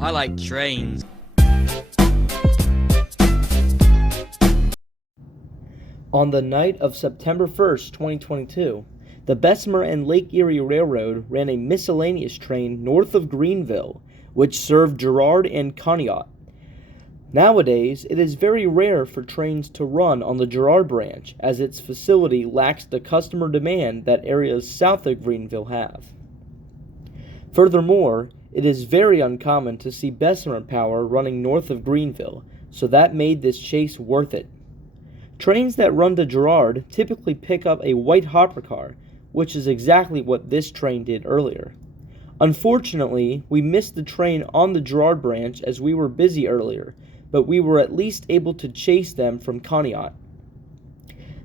I like trains. On the night of September 1st, 2022, the Bessemer and Lake Erie Railroad ran a miscellaneous train north of Greenville, which served Girard and Conneaut. Nowadays, it is very rare for trains to run on the Girard branch, as its facility lacks the customer demand that areas south of Greenville have. Furthermore, it is very uncommon to see Bessemer power running north of Greenville, so that made this chase worth it. Trains that run to Girard typically pick up a white hopper car, which is exactly what this train did earlier. Unfortunately, we missed the train on the Girard branch as we were busy earlier, but we were at least able to chase them from Conneaut.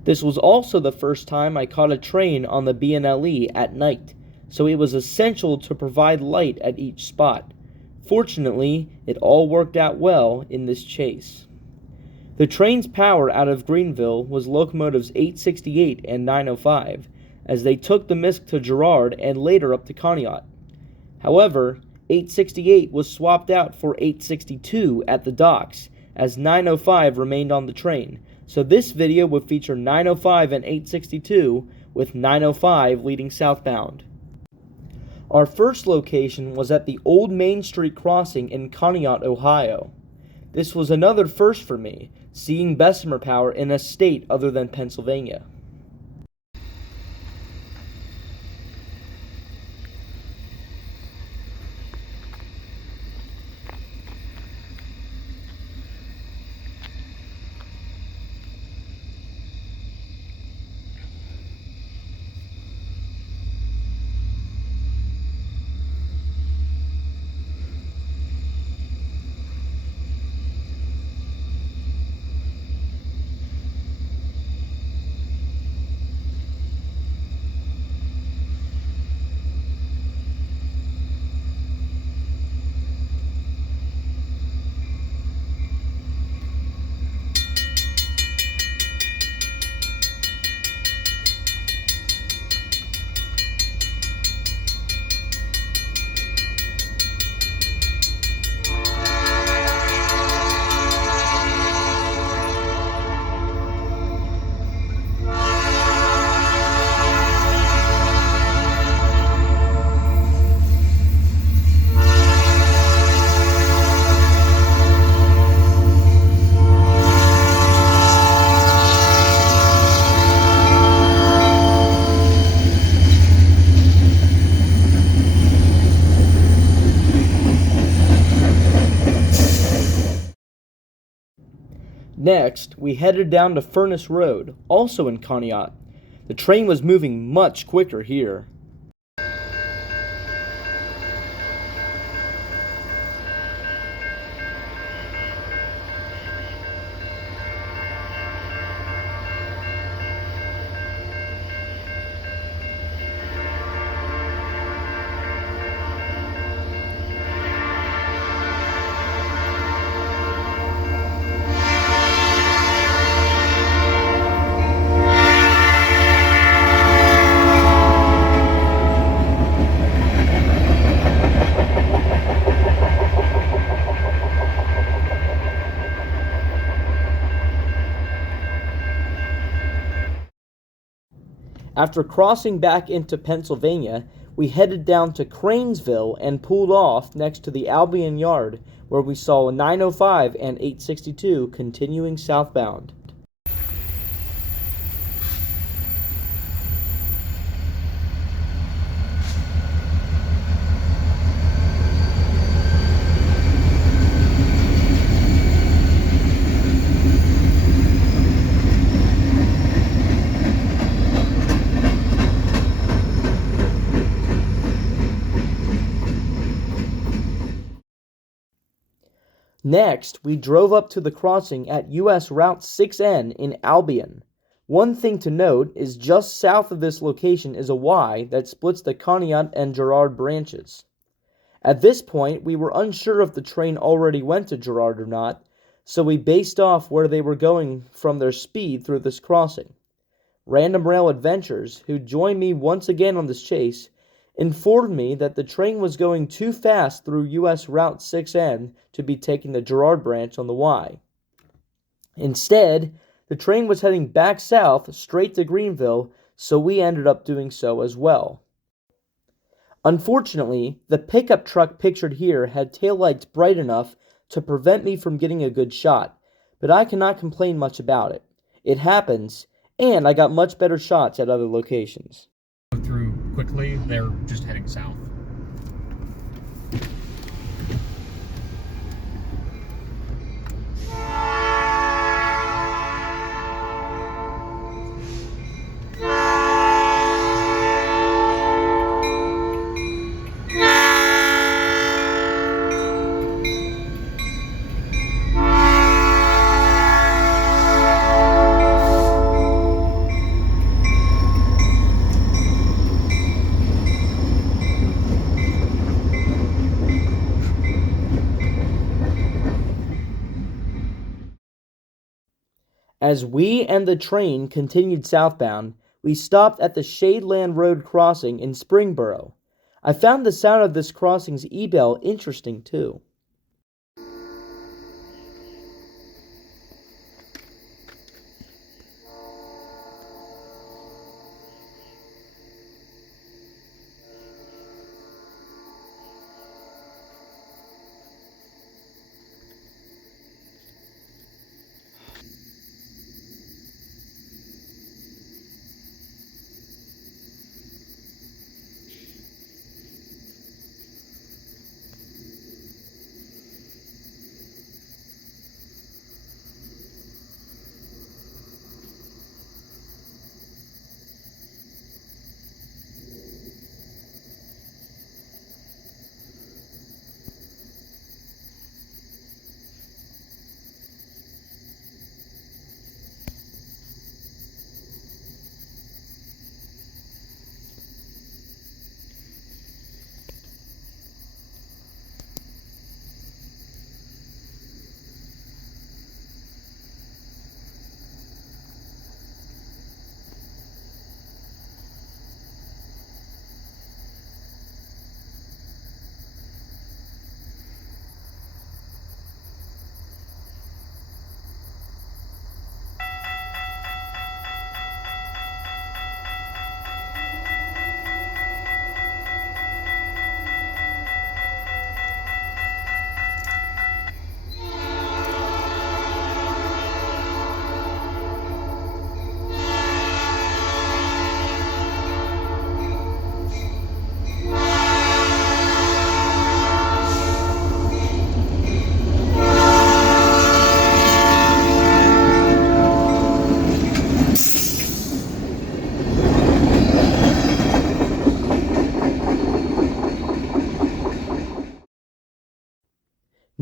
This was also the first time I caught a train on the B&LE at night, so it was essential to provide light at each spot. Fortunately, it all worked out well in this chase. The train's power out of Greenville was Locomotives 868 and 905, as they took the misc to Girard and later up to Conneaut. However, 868 was swapped out for 862 at the docks, as 905 remained on the train, so this video would feature 905 and 862, with 905 leading southbound. Our first location was at the Old Main Street crossing in Conneaut, Ohio. This was another first for me, seeing Bessemer power in a state other than Pennsylvania. Next, we headed down to Furnace Road, also in Conneaut. The train was moving much quicker here. After crossing back into Pennsylvania, we headed down to Cranesville and pulled off next to the Albion yard, where we saw 905 and 862 continuing southbound. Next, we drove up to the crossing at US Route 6N in Albion. One thing to note is just south of this location is a Y that splits the Conneaut and Girard branches. At this point, we were unsure if the train already went to Girard or not, so we based off where they were going from their speed through this crossing. Random Rail Adventures, who joined me once again on this chase, informed me that the train was going too fast through US Route 6N to be taking the Girard branch on the Y. Instead, the train was heading back south straight to Greenville, so we ended up doing so as well. Unfortunately, the pickup truck pictured here had taillights bright enough to prevent me from getting a good shot, but I cannot complain much about it. It happens, and I got much better shots at other locations. Through quickly, they're just heading south. As we and the train continued southbound, we stopped at the Shadeland Road crossing in Springboro. I found the sound of this crossing's e-bell interesting too.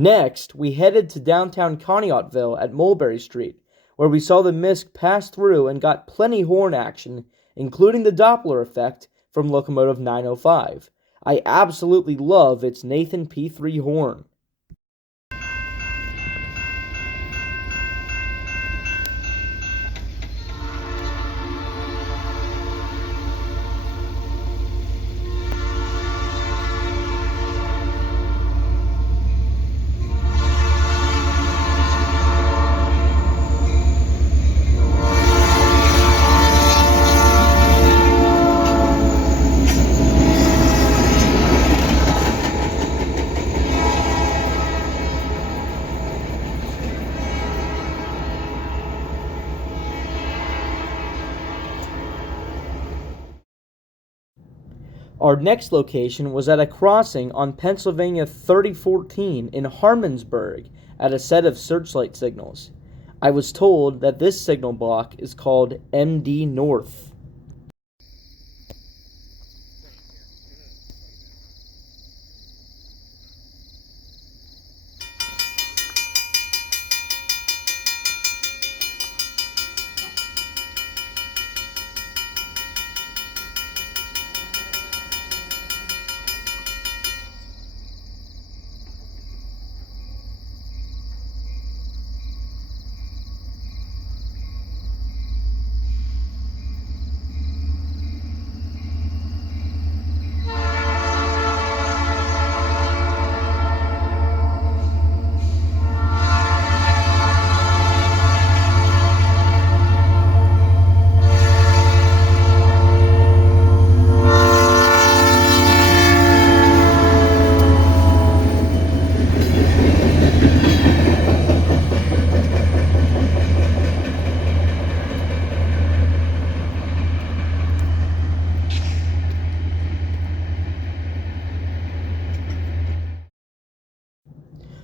Next, we headed to downtown Conneautville at Mulberry Street, where we saw the misc pass through and got plenty horn action, including the Doppler effect from Locomotive 905. I absolutely love its Nathan P3 horn. Our next location was at a crossing on Pennsylvania 3014 in Harmonsburg at a set of searchlight signals. I was told that this signal block is called MD North.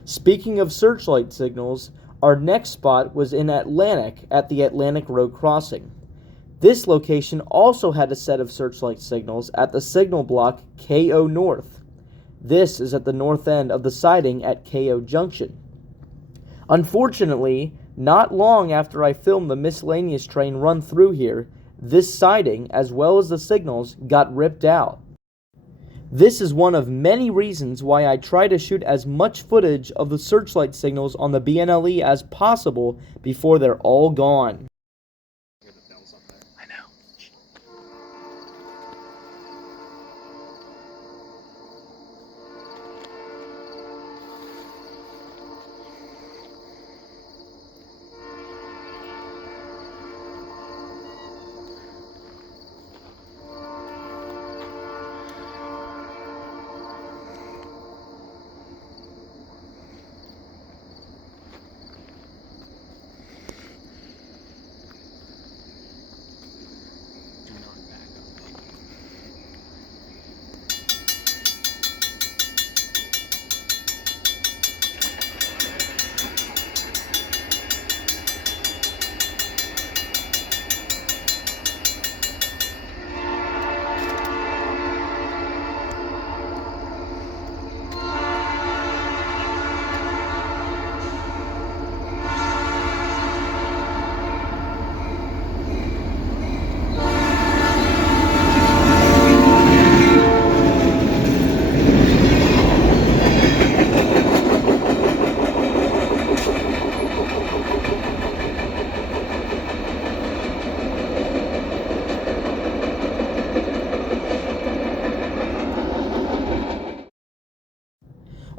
Speaking of searchlight signals, our next spot was in Atlantic at the Atlantic Road crossing. This location also had a set of searchlight signals at the signal block KO North. This is at the north end of the siding at KO Junction. Unfortunately, not long after I filmed the miscellaneous train run through here, this siding, as well as the signals, got ripped out. This is one of many reasons why I try to shoot as much footage of the searchlight signals on the B&LE as possible before they're all gone.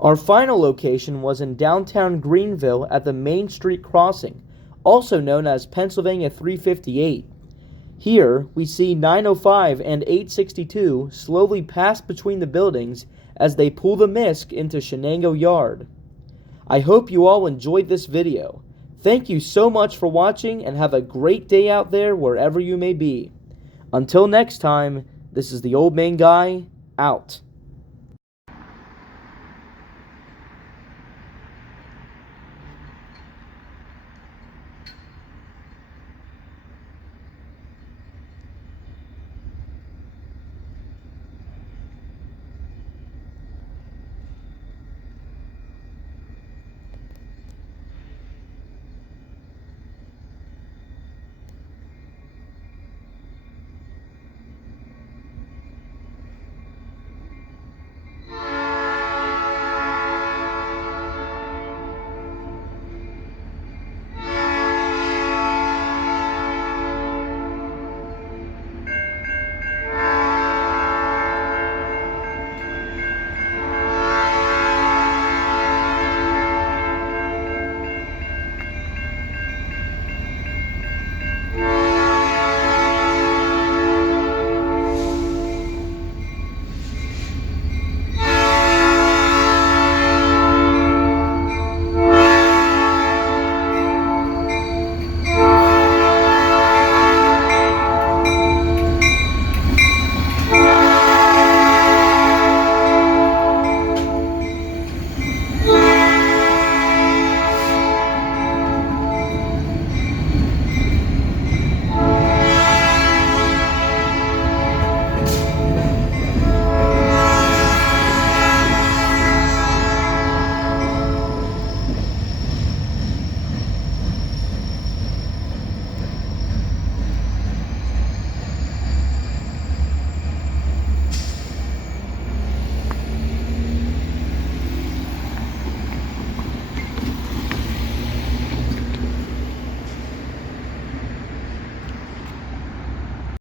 Our final location was in downtown Greenville at the Main Street crossing, also known as Pennsylvania 358. Here, we see 905 and 862 slowly pass between the buildings as they pull the misc into Shenango Yard. I hope you all enjoyed this video. Thank you so much for watching and have a great day out there wherever you may be. Until next time, this is the Old Main Guy, out.